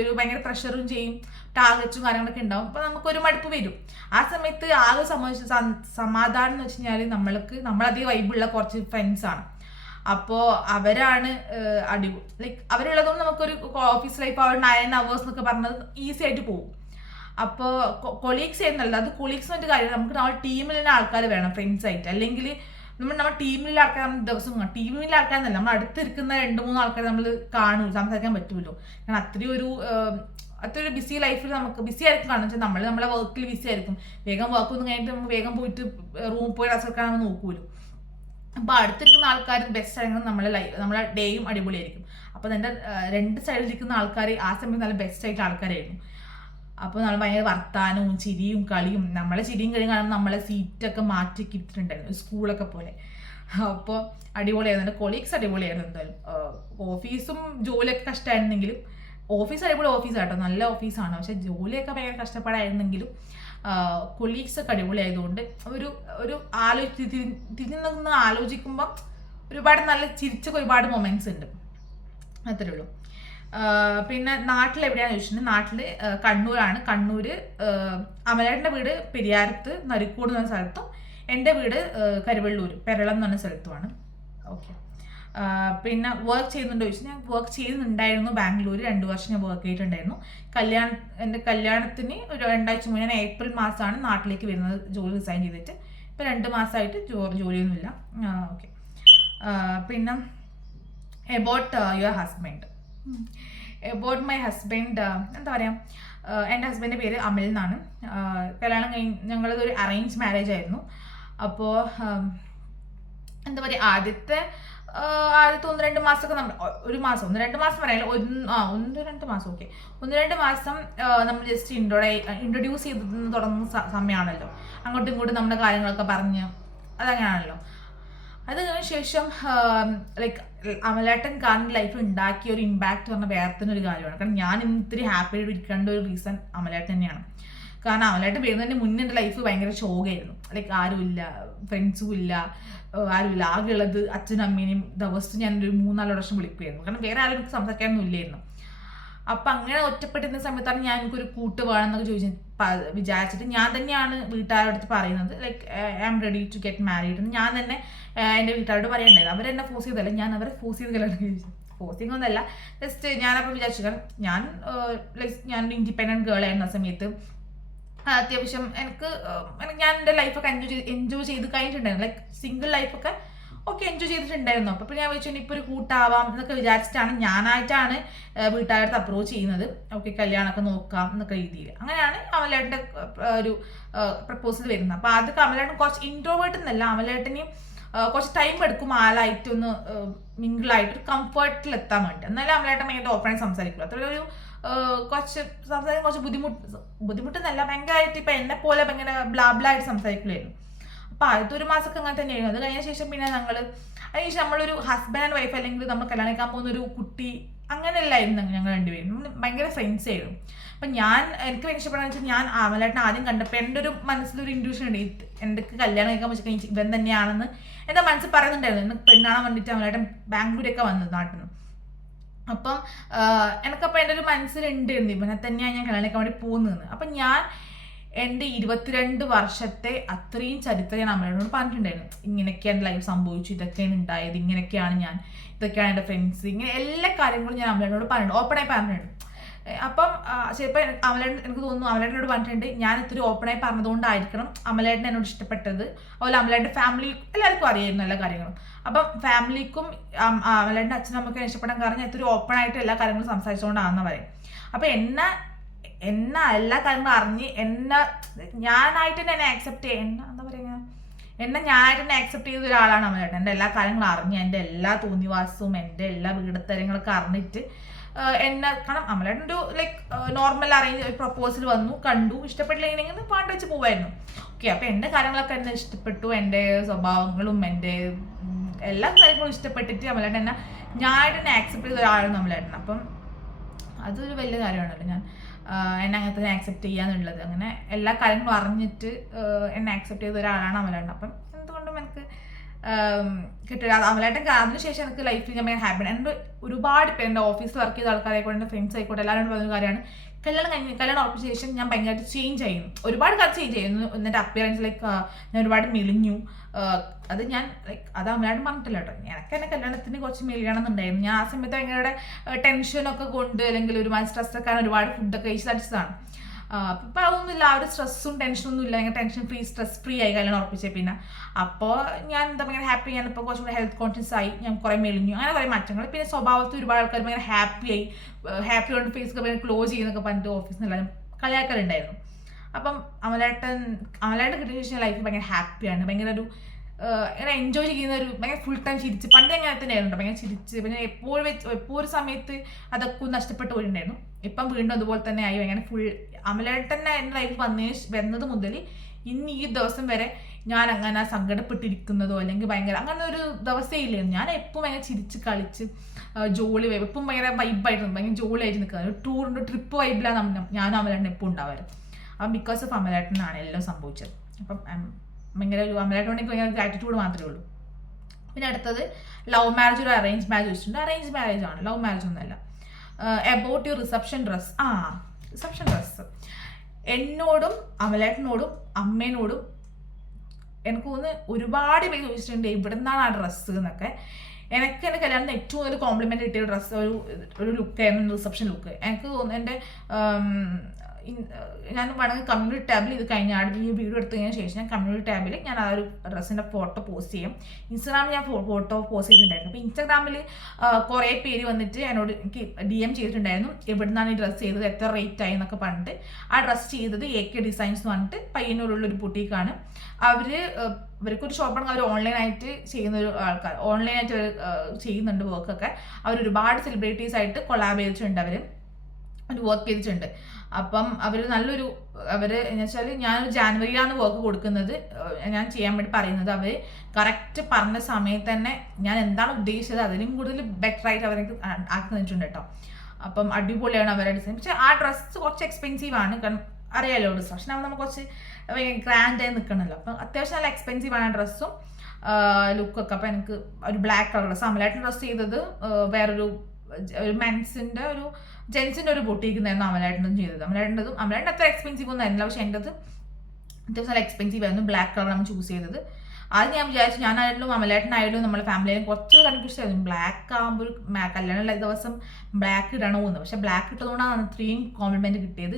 ഒരു ഭയങ്കര പ്രഷറും ചെയ്യും, ടാർഗറ്റ്സും കാര്യങ്ങളൊക്കെ ഉണ്ടാവും. അപ്പോൾ നമുക്കൊരു മടുപ്പ് വരും. ആ സമയത്ത് ആകെ സംബന്ധിച്ച് സമാധാനം എന്ന് വെച്ച് കഴിഞ്ഞാൽ നമ്മളതേ വൈബുള്ള കുറച്ച് ഫ്രണ്ട്സാണ്. അപ്പോൾ അവരാണ് ലൈക്ക് അവരുള്ളതുകൊണ്ട് നമുക്കൊരു ഓഫീസ് ലൈഫ് ആ 9 hours എന്നൊക്കെ പറഞ്ഞത് ഈസി ആയിട്ട് പോകും. അപ്പോൾ കൊളീഗ്സ് ചെയ്യുന്നല്ല, അത് കൊളീഗ്സ് എന്നിട്ട് കാര്യം, നമുക്ക് നമ്മുടെ ടീമിൽ തന്നെ ആൾക്കാർ വേണം ഫ്രണ്ട്സ് ആയിട്ട്. അല്ലെങ്കിൽ നമ്മുടെ ടീമിലെ ആൾക്കാർ നമ്മൾ ദിവസം കാണും. ടീമിലെ ആൾക്കാരെന്നല്ല, നമ്മൾ അടുത്തിരിക്കുന്ന 2-3 ആൾക്കാർ നമ്മൾ കാണും, സംസാരിക്കാൻ പറ്റുമല്ലോ. കാരണം അത്രയൊരു ബിസി ലൈഫിൽ നമുക്ക് ബിസി ആയിരിക്കും. കാരണം വെച്ചാൽ നമ്മളെ വർക്കിൽ ബിസി ആയിരിക്കും. വേഗം വർക്കൊന്നും കഴിഞ്ഞിട്ട് നമുക്ക് വേഗം പോയിട്ട് റൂമിൽ പോയി റെസ്റ്റ് നമ്മൾ നോക്കൂല്ലോ. അപ്പോൾ അടുത്തിരിക്കുന്ന ആൾക്കാർ ബെസ്റ്റ് ആണെങ്കിൽ നമ്മളെ ഡേയും അടിപൊളിയായിരിക്കും. അപ്പോൾ എൻ്റെ 2 സൈഡിലിരിക്കുന്ന ആൾക്കാർ ആ സമയത്ത് നല്ല ബെസ്റ്റ് ആയിട്ട് ആൾക്കാരായിരുന്നു. അപ്പോൾ നമ്മൾ ഭയങ്കര വർത്താനവും ചിരിയും കളിയും, നമ്മളെ ചിരിയും കളിയും കാണുമ്പോൾ നമ്മളെ സീറ്റൊക്കെ മാറ്റിയൊക്കെ ഇട്ടിട്ടുണ്ടായിരുന്നു സ്കൂളൊക്കെ പോലെ. അപ്പോൾ അടിപൊളിയായിരുന്നു. എൻ്റെ കൊളീഗ്സ് അടിപൊളിയായിരുന്നു. എന്തായാലും ഓഫീസും ജോലിയൊക്കെ കഷ്ടമായിരുന്നെങ്കിലും, ഓഫീസ് അടിപൊളി ഓഫീസാട്ടോ, നല്ല ഓഫീസാണ്. പക്ഷെ ജോലിയൊക്കെ ഭയങ്കര കഷ്ടപ്പാടായിരുന്നെങ്കിലും കൊളീഗ്സ് ഒക്കെ അടിപൊളിയായതുകൊണ്ട് ഒരു തിരിഞ്ഞ് ആലോചിക്കുമ്പോൾ ഒരുപാട് നല്ല ചിരിച്ചൊക്കെ ഒരുപാട് മൊമെന്റ്സ് ഉണ്ട്. അത്രേ ഉള്ളൂ. പിന്നെ നാട്ടിൽ എവിടെയാണെന്ന് ചോദിച്ചിട്ടുണ്ടെങ്കിൽ നാട്ടിൽ കണ്ണൂരാണ്. കണ്ണൂർ അമലേട്ടൻ്റെ വീട് പെരിയാരത്ത് നരിക്കോട് എന്ന് പറഞ്ഞ സ്ഥലത്തും എൻ്റെ വീട് കരുവള്ളൂർ പെരളം എന്ന് പറഞ്ഞ സ്ഥലത്തുമാണ്. ഓക്കെ, പിന്നെ വർക്ക് ചെയ്യുന്നുണ്ടോ ചോദിച്ചാൽ ഞാൻ വർക്ക് ചെയ്യുന്നുണ്ടായിരുന്നു ബാംഗ്ലൂർ. 2 വർഷം ഞാൻ വർക്ക് ചെയ്തിട്ടുണ്ടായിരുന്നു. എൻ്റെ കല്യാണത്തിന് ഒരു 2 ആഴ്ച മുന്നേ, ഞാൻ ഏപ്രിൽ മാസമാണ് നാട്ടിലേക്ക് വരുന്നത്, ജോലി റിസൈൻ ചെയ്തിട്ട്. ഇപ്പം 2 മാസമായിട്ട് ജോലിയൊന്നുമില്ല. ഓക്കെ, പിന്നെ about your husband. About my husband എന്താ പറയുക, എൻ്റെ ഹസ്ബൻഡിൻ്റെ പേര് അമൽ എന്നാണ്. കല്യാണം ഞങ്ങളതൊരു അറേഞ്ച് മാരേജ് ആയിരുന്നു. അപ്പോൾ എന്താ പറയുക, ആദ്യത്തെ 1-2 മാസമൊക്കെ നമ്മൾ 1 മാസം 1-2 മാസം പറയാനില്ല, 1-2 മാസം. ഓക്കെ, 1-2 മാസം നമ്മൾ ജസ്റ്റ് ഇൻട്രൊഡ്യൂസ് ചെയ്ത് തുടങ്ങുന്ന സമയമാണല്ലോ. അങ്ങോട്ടും ഇങ്ങോട്ടും നമ്മുടെ കാര്യങ്ങളൊക്കെ പറഞ്ഞ് അതങ്ങനെയാണല്ലോ. അത് കഴിഞ്ഞ ശേഷം ലൈക്ക് അമലേട്ടൻ കാരണം ലൈഫിൽ ഉണ്ടാക്കിയ ഒരു ഇമ്പാക്റ്റ് പറഞ്ഞാൽ വേറെ തന്നെ ഒരു കാര്യമാണ്. കാരണം ഞാൻ ഇന്ന് ഇത്തിരി ഹാപ്പി ആയിട്ട് ഇരിക്കേണ്ട ഒരു റീസൺ അമലേട്ടൻ തന്നെയാണ്. കാരണം അമലേട്ടൻ വരുന്നതിന് മുന്നേ എൻ്റെ ലൈഫ് ഭയങ്കര ഷോക്കായിരുന്നു. ലൈക്ക് ആരുമില്ല, ഫ്രണ്ട്സും ഇല്ല, ആരുമില്ല. ആകെ ഉള്ളത് അച്ഛനും അമ്മേനെയും ദിവസം ഞാനൊരു 3-4 വർഷം വിളിക്കുമായിരുന്നു. കാരണം വേറെ ആരും എനിക്ക് സംസാരിക്കാനൊന്നും ഇല്ലായിരുന്നു. അപ്പം അങ്ങനെ ഒറ്റപ്പെട്ടിരുന്ന സമയത്താണ് ഞാൻ എനിക്കൊരു കൂട്ട് വേണമെന്നൊക്കെ വിചാരിച്ചിട്ട് ഞാൻ തന്നെയാണ് വീട്ടുകാരുടെ അടുത്ത് പറയുന്നത്, like I am ready to get married എന്ന് ഞാൻ തന്നെ എൻ്റെ വീട്ടുകാരോട് പറയണ്ടായിരുന്നു. അവരെന്നെ ഫോഴ്സ് ചെയ്തല്ല, ഞാൻ അവരെ ഫോഴ്സ് ചെയ്ത് കല്യാണം കഴിച്ചു. ഫോഴ്സിങ് ഒന്നല്ല, ജസ്റ്റ് ഞാനപ്പോൾ വിചാരിച്ചു. കാരണം ഞാനൊരു ഇൻഡിപെൻഡൻറ്റ് ഗേൾ ആയിരുന്നു ആ സമയത്ത്. അത്യാവശ്യം ഞാൻ എൻ്റെ ലൈഫൊക്കെ എൻജോയ് ചെയ്ത് കഴിഞ്ഞിട്ടുണ്ടായിരുന്നു. ലൈക്ക് സിംഗിൾ ലൈഫൊക്കെ ഓക്കെ എൻജോയ് ചെയ്തിട്ടുണ്ടായിരുന്നു. അപ്പോൾ ഞാൻ വെച്ചു ഇപ്പോൾ ഒരു കൂട്ടാവാം എന്നൊക്കെ വിചാരിച്ചിട്ടാണ് ഞാനായിട്ടാണ് വീട്ടുകാരുടെ അപ്രോച്ച് ചെയ്യുന്നത്. ഓക്കെ, കല്യാണമൊക്കെ നോക്കാം എന്നൊക്കെ രീതിയിൽ. അങ്ങനെയാണ് അമലേട്ടൻ്റെ ഒരു പ്രപ്പോസൽ വരുന്നത്. അപ്പോൾ അത് അമലേട്ടൻ കുറച്ച് ഇൻട്രോവേർട്ട് എന്നല്ല, അമലേട്ടനെയും കുറച്ച് ടൈം എടുക്കും ആളായിട്ടൊന്ന് മിങ്കിളായിട്ട് ഒരു കംഫർട്ടിൽ എത്താൻ വേണ്ടി. എന്നാലും അമലേട്ടൻ ഭയങ്കര ഓപ്പണായി സംസാരിക്കുള്ളൂ. അത്ര ഒരു കുറച്ച് സംസാരിക്കാൻ കുറച്ച് ബുദ്ധിമുട്ടെന്നല്ല, ഭയങ്കരമായിട്ട് ഇപ്പം എന്നെ പോലെ ഭയങ്കര ബ്ലാബ്ലായിട്ട് സംസാരിക്കില്ലായിരുന്നു. ഇപ്പം ആദ്യത്തെ 1 മാസമൊക്കെ അങ്ങനെ തന്നെയായിരുന്നു. അത് കഴിഞ്ഞ ശേഷം പിന്നെ അതിനുശേഷം നമ്മളൊരു ഹസ്ബൻഡ് ആൻഡ് വൈഫ് അല്ലെങ്കിൽ നമ്മൾ കല്യാണം കഴിക്കാൻ പോകുന്ന ഒരു കുട്ടി അങ്ങനെയല്ലായിരുന്നു ഞങ്ങൾ രണ്ടുപേരും. ഭയങ്കര ഫ്രണ്ട്സ് ആയിരുന്നു. അപ്പം എനിക്ക് ഭയങ്കര ഇഷ്ടപ്പെടാന്ന് വെച്ചാൽ ഞാൻ അമലേട്ടനെ ആദ്യം കണ്ടപ്പോൾ എൻ്റെ ഒരു മനസ്സിലൊരു ഇൻഡ്യൂഷൻ ഉണ്ട്, എൻ്റെ കല്യാണം കഴിക്കാൻ വെച്ചിട്ട് ഇവൻ തന്നെയാണെന്ന് എൻ്റെ മനസ്സിൽ പറയുന്നുണ്ടായിരുന്നു. എന്നെ പെണ്ണാണാൻ വേണ്ടിയിട്ട് അമലേട്ടൻ ബാംഗ്ലൂരൊക്കെ വന്നത് നാട്ടിൽ നിന്ന്. അപ്പം എനിക്കപ്പോൾ എൻ്റെ ഒരു മനസ്സിലുണ്ടായിരുന്നു ഇവനെ തന്നെയാണ് ഞാൻ കല്യാണം കഴിക്കാൻ വേണ്ടി പോകുന്നതെന്ന്. അപ്പം ഞാൻ എൻ്റെ 22 വർഷത്തെ അത്രയും ചരിത്രം ഞാൻ അമ്മയോട് പറഞ്ഞിട്ടുണ്ടായിരുന്നു. ഇങ്ങനെയൊക്കെയാണ് ലൈഫ് സംഭവിച്ചു, ഇതൊക്കെയാണ് ഉണ്ടായത്, ഇങ്ങനെയൊക്കെയാണ് ഞാൻ, ഇതൊക്കെയാണ് എൻ്റെ ഫ്രണ്ട്സ്, ഇങ്ങനെ എല്ലാ കാര്യങ്ങളും ഞാൻ അമ്മയോട് പറഞ്ഞിട്ടുണ്ട്, ഓപ്പണായി പറഞ്ഞിട്ടുണ്ട്. അപ്പം ചിലപ്പോൾ എനിക്ക് തോന്നുന്നു അമലേട്ടനോട് പറഞ്ഞിട്ടുണ്ട് ഞാൻ ഇത്തിരി ഓപ്പണായി പറഞ്ഞതുകൊണ്ടായിരിക്കണം അമലേട്ടൻ എന്നോട് ഇഷ്ടപ്പെട്ടത്. അതുപോലെ അമലേട്ടൻ്റെ ഫാമിലി എല്ലാവർക്കും അറിയായിരുന്നു എല്ലാ കാര്യങ്ങളും. അപ്പം ഫാമിലിക്കും അമലേട്ടൻ്റെ അച്ഛനമ്മയ്ക്കും ഇഷ്ടപ്പെടാൻ കാരണം ഇത്തിരി ഓപ്പണായിട്ട് എല്ലാ കാര്യങ്ങളും സംസാരിച്ചുകൊണ്ടാണെന്ന് പറയും. അപ്പം എന്നെ എല്ലാ കാര്യങ്ങളും അറിഞ്ഞ് ഞാനായിട്ട് എന്നെ ആക്സെപ്റ്റ് ചെയ്യുക എന്താ പറയുക ഞാനായിട്ട് തന്നെ ആക്സെപ്റ്റ് ചെയ്ത ഒരാളാണ് അമലേട്ടൻ. എൻ്റെ എല്ലാ കാര്യങ്ങളും അറിഞ്ഞ് എൻ്റെ എല്ലാ തോന്നിവാസവും എൻ്റെ എല്ലാ വീടത്തരങ്ങളൊക്കെ അറിഞ്ഞിട്ട് കാരണം അമലേട്ടൻ ഒരു നോർമൽ അറേഞ്ച് പ്രപ്പോസൽ വന്നു, കണ്ടു, ഇഷ്ടപ്പെട്ടില്ലെങ്കിൽ പാട്ട് വെച്ച് പോവായിരുന്നു. ഓക്കെ, അപ്പം എൻ്റെ കാര്യങ്ങളൊക്കെ എന്നെ ഇഷ്ടപ്പെട്ടു, എൻ്റെ സ്വഭാവങ്ങളും എൻ്റെ എല്ലാ കാര്യങ്ങളും ഇഷ്ടപ്പെട്ടിട്ട് അമലേട്ടൻ ഞാനായിട്ട് തന്നെ ആക്സെപ്റ്റ് ചെയ്ത ഒരാളാണ് അമലേട്ടൻ. അപ്പം അതൊരു വലിയ കാര്യമാണല്ലോ, എന്നെ അങ്ങനെ തന്നെ ആക്സെപ്റ്റ് ചെയ്യാന്നുള്ളത്. അങ്ങനെ എല്ലാ കാര്യങ്ങളും അറിഞ്ഞിട്ട് എന്നെ ആക്സെപ്റ്റ് ചെയ്ത ഒരാളാണ് അമലേട്ടൻ. അപ്പം എന്തുകൊണ്ടും എനിക്ക് കിട്ടില്ല. അമലേട്ടൻ അതിനുശേഷം എനിക്ക് ലൈഫിൽ ഞാൻ ഭയങ്കര ഹാപ്പിയാണ്. എൻ്റെ ഒരുപാട് പേര് എൻ്റെ ഓഫീസിൽ വർക്ക് ചെയ്ത ആൾക്കാരായിക്കോട്ടെ, എൻ്റെ ഫ്രണ്ട്സ് ആയിക്കോട്ടെ, എല്ലാവരും പറഞ്ഞൊരു കാര്യമാണ് കല്യാണം ഉറപ്പിച്ച ശേഷം ഞാൻ ഭയങ്കരമായിട്ട് ചേഞ്ച് ചെയ്യുന്നു, ഒരുപാട് കാര്യം ചേഞ്ച് ചെയ്യുന്നു. എന്നിട്ട് അപ്പിയറൻസ് ഞാൻ ഒരുപാട് മെലിഞ്ഞു. അത് ഞാൻ അത് അമലേട്ടൻ പറഞ്ഞിട്ടില്ല കേട്ടോ, എനിക്ക് എന്നെ കല്യാണത്തിന് കുറച്ച് മെലിയണമെന്നുണ്ടായിരുന്നു. ഞാൻ ആ സമയത്ത് ഭയങ്കര ടെൻഷനൊക്കെ കൊണ്ട് അല്ലെങ്കിൽ ഒരുമാതിരി സ്ട്രെസ്സൊക്കെ ഒരുപാട് ഫുഡൊക്കെ കഴിച്ച് തടിച്ചതാണ്. ഇപ്പം അതൊന്നുമില്ല, ആ ഒരു സ്ട്രെസ്സും ടെൻഷനൊന്നും ഇല്ല, ഭയങ്കര ടെൻഷൻ ഫ്രീ സ്ട്രെസ് ഫ്രീ ആയി കല്യാണം ഉറപ്പിച്ചേ. പിന്നെ അപ്പോൾ ഞാൻ ഭയങ്കര ഹാപ്പി, ഞാനിപ്പോൾ കുറച്ചും കൂടെ ഹെൽത്ത് കോൺഷ്യസ് ആയി, ഞാൻ കുറേ മെലിഞ്ഞു, അങ്ങനെ കുറേ മാറ്റങ്ങൾ. പിന്നെ സ്വഭാവത്തിൽ ഒരുപാട് ആൾക്കാർ ഭയങ്കര ഹാപ്പി കൊണ്ട് ഫേസൊക്കെ ഭയങ്കര ക്ലോസ് ചെയ്യുന്നൊക്കെ പറഞ്ഞിട്ട് ഓഫീസിൽ നിന്ന് എല്ലാവരും കളിയാക്കലുണ്ടായിരുന്നു. അപ്പം അമലേട്ടൻ കിട്ടിയ ശേഷം ലൈഫ് ഭയങ്കര ഹാപ്പിയാണ്, ഭയങ്കര ഒരു ഇങ്ങനെ എൻജോയ് ചെയ്യുന്ന ഒരു ഭയങ്കര ഫുൾ ടൈം ചിരിച്ച്. പണ്ട് അങ്ങനെ തന്നെ ആയിരുന്നു, ഭയങ്കര ചിരിച്ച്. പിന്നെ എപ്പോൾ ഒരു സമയത്ത് അതൊക്കെ നഷ്ടപ്പെട്ടു പോയിട്ടുണ്ടായിരുന്നു. ഇപ്പം വീണ്ടും അതുപോലെ തന്നെ ആയി ഭയങ്കര ഫുൾ. അമലേട്ടൻ എൻ്റെ ലൈഫ് വന്നത് മുതൽ ഇന്ന് ഈ ദിവസം വരെ ഞാൻ അങ്ങനെ സങ്കടപ്പെട്ടിരിക്കുന്നതോ അല്ലെങ്കിൽ ഭയങ്കര അങ്ങനെ ഒരു ദിവസമേ ഇല്ലായിരുന്നു. ഞാൻ എപ്പോഴും ഭയങ്കര ചിരിച്ച് കളിച്ച് ജോളി എപ്പം ഭയങ്കര വൈബായിരുന്നു, ഭയങ്കര ജോളിയായിട്ട് നിൽക്കുന്നത്. ഒരു ടൂറിൻ്റെ ട്രിപ്പ് വൈബിലാണ് ഞാനും അമലേട്ടൻ എപ്പോൾ ഉണ്ടാവാറ്. അപ്പം ബിക്കോസ് ഓഫ് അമലേട്ടനാണ് എല്ലാം സംഭവിച്ചത്. അപ്പം ഭയങ്കര ഒരു അമലേട്ടനോട് ഭയങ്കര ഗ്രാറ്റിറ്റ്യൂഡ് മാത്രമേ ഉള്ളൂ. പിന്നെ അടുത്തത് ലവ് മാരേജ് ഒരു അറേഞ്ച് മാരേജ് വെച്ചിട്ടുണ്ട്. അറേഞ്ച് മാരേജ് ആണ്, ലവ് മാരേജ് ഒന്നുമല്ല. About your reception dress. Reception dress എന്നോടും അമലേട്ടനോടും അമ്മേനോടും എനിക്ക് തോന്നുന്നു ഒരുപാട് പേര് ചോദിച്ചിട്ടുണ്ട് ഇവിടെ നിന്നാണ് ആ ഡ്രസ്സ് എന്നൊക്കെ. എനിക്ക് എൻ്റെ കല്യാണത്തിന് ഏറ്റവും കൂടുതൽ കോംപ്ലിമെൻറ്റ് കിട്ടിയ ഡ്രസ്സ് ഒരു ലുക്കായിരുന്നു റിസപ്ഷൻ ലുക്ക്. എനിക്ക് തോന്നുന്നു എൻ്റെ ഞാൻ വേണമെങ്കിൽ കമ്മ്യൂണിറ്റി ടാബിൽ ഇത് കഴിഞ്ഞാൽ ഈ വീഡിയോ എടുത്തതിന് ശേഷം ഞാൻ കമ്മ്യൂണിറ്റി ടാബിൽ ഞാൻ ആ ഒരു ഡ്രസ്സിൻ്റെ ഫോട്ടോ പോസ്റ്റ് ചെയ്യും. ഇൻസ്റ്റാഗ്രാമിൽ ഞാൻ ഫോട്ടോ പോസ്റ്റ് ചെയ്തിട്ടുണ്ടായിരുന്നു. അപ്പോൾ ഇൻസ്റ്റാഗ്രാമിൽ കുറേ പേര് വന്നിട്ട് എന്നോട് എനിക്ക് DM ചെയ്തിട്ടുണ്ടായിരുന്നു എവിടെ നിന്നാണ് ഈ ഡ്രസ്സ് ചെയ്തത്, എത്ര റേറ്റ് ആയി എന്നൊക്കെ പറഞ്ഞിട്ട്. ആ ഡ്രസ്സ് ചെയ്തത് AK ഡിസൈൻസ് എന്ന് പറഞ്ഞിട്ട് പയ്യന്നൂരുള്ളൊരു ബുട്ടീക്കാണ്. അവർക്കൊരു ഷോപ്പാണ്, അവർ ഓൺലൈനായിട്ട് ചെയ്യുന്ന ഒരു ആൾക്കാർ, ഓൺലൈനായിട്ട് ചെയ്യുന്നുണ്ട് വർക്കൊക്കെ. ഒരുപാട് സെലിബ്രിറ്റീസ് ആയിട്ട് കൊളാബ് ചെയ്തിട്ടുണ്ട്, അവർ വർക്ക് ചെയ്തിട്ടുണ്ട്. അപ്പം എന്ന് വെച്ചാൽ ഞാനൊരു ജാനുവരിയിലാണ് വർക്ക് കൊടുക്കുന്നത്, ഞാൻ ചെയ്യാൻ വേണ്ടി പറയുന്നത്. അവർ കറക്റ്റ് പറഞ്ഞ സമയത്ത് തന്നെ ഞാൻ എന്താണ് ഉദ്ദേശിച്ചത് അതിലും കൂടുതൽ ബെറ്ററായിട്ട് അവർക്ക് ആക്കി തന്നിട്ടുണ്ട് കേട്ടോ. അപ്പം അടിപൊളിയാണ് അവരുടെ ഡിസൈൻ. പക്ഷേ ആ ഡ്രസ്സ് കുറച്ച് എക്സ്പെൻസീവ് ആണ്, കാരണം അറിയാമല്ലോ ഡിസ്കഷൻ ആകുമ്പോൾ നമുക്ക് കുറച്ച് ഗ്രാൻഡായി നിൽക്കണമല്ലോ. അപ്പം അത്യാവശ്യം നല്ല എക്സ്പെൻസീവ് ആണ് ഡ്രസ്സും ലുക്കൊക്കെ. അപ്പം എനിക്ക് ഒരു ബ്ലാക്ക് കളർ ഡ്രസ്സ്, അമലേട്ടൻ ഡ്രസ്സ് ചെയ്തത് വേറൊരു മെൻസിൻ്റെ ജെൻസിൻ്റെ ഒരു ബൊട്ടീക്ക് നിന്നായിരുന്നു അമലേട്ടനും ചെയ്തത്. അമലേട്ടൻ അത്ര എക്സ്പെൻസീവ് ഒന്നും ആയിരുന്നില്ല, പക്ഷെ എൻ്റെ അത്യാവശ്യം നല്ല എക്സ്പെൻസീവ് ആയിരുന്നു. ബ്ലാക്ക് കളർ നമ്മൾ ചൂസ് ചെയ്തത്. ആദ്യം ഞാൻ വിചാരിച്ചു ഞാനായാലും അമലേട്ടനായാലും നമ്മുടെ ഫാമിലിയിലും കുറച്ച് കൺഫ്യൂഷൻ ആയിരുന്നു, ബ്ലാക്ക് ആകുമ്പോൾ ഒരു കല്യാണമുള്ള ദിവസം ബ്ലാക്ക് ഇടണമെന്ന്. പക്ഷെ ബ്ലാക്ക് ഇട്ടതുകൊണ്ടാണ് അത്രയും കോംപ്ലിമെൻറ്റ് കിട്ടിയത്.